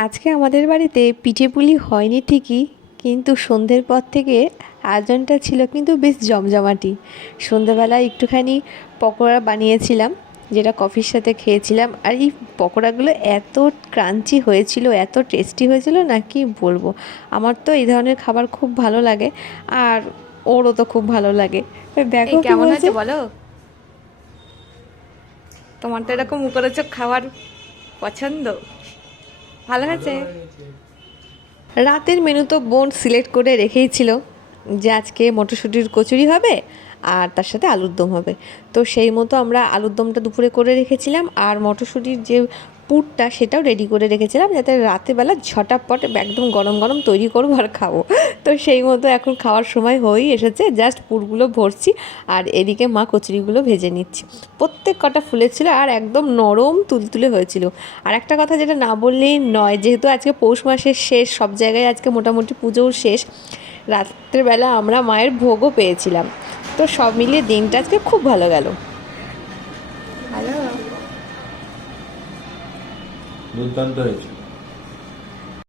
আজকে আমাদের বাড়িতে পিঠেপুলি হয়নি ঠিকই, কিন্তু সন্ধ্যের পর থেকে আয়োজনটা ছিল কিন্তু বেশ জমজমাটি। সন্ধ্যেবেলায় একটুখানি পকোড়া বানিয়েছিলাম, যেটা কফির সাথে খেয়েছিলাম। আর এই পকোড়াগুলো এত ক্রাঞ্চি হয়েছিল, এত টেস্টি হয়েছিল না কি বলবো। আমার তো এই ধরনের খাবার খুব ভালো লাগে, আর ওরও তো খুব ভালো লাগে। দেখো কি কেমন বলছে। হয়েছে বলো? তোমার তো এরকম মুখরোচক খাবার পছন্দ। ভালো হয়েছে? রাতের মেনু তো বোন সিলেক্ট করে রেখেই ছিল যে আজকে মটরশুঁটির কচুরি হবে আর তার সাথে আলুর দম হবে। তো সেই মতো আমরা আলুর দমটা দুপুরে করে রেখেছিলাম, আর মটরশুঁটির যে পুরটা সেটাও রেডি করে রেখেছিলাম, যাতে রাতেরবেলা ঝটাপট একদম গরম গরম তৈরি করবো আর খাবো। তো সেই মতো এখন খাওয়ার সময় হয়েই এসেছে, জাস্ট পুরগুলো ভরছি আর এদিকে মা কচুরিগুলো ভেজে নিচ্ছি। প্রত্যেক কটা ফুলেছিল আর একদম নরম তুলতুলে হয়েছিল। আর একটা কথা যেটা না বললেই নয়, যেহেতু আজকে পৌষ মাসের শেষ, সব জায়গায় আজকে মোটামুটি পুজোও শেষ, রাত্রেবেলা আমরা মায়ের ভোগও পেয়েছিলাম। তো সব মিলিয়ে দিনটা আজকে খুব ভালো গেল। ভালো। দুর্দান্ত হয়েছিল।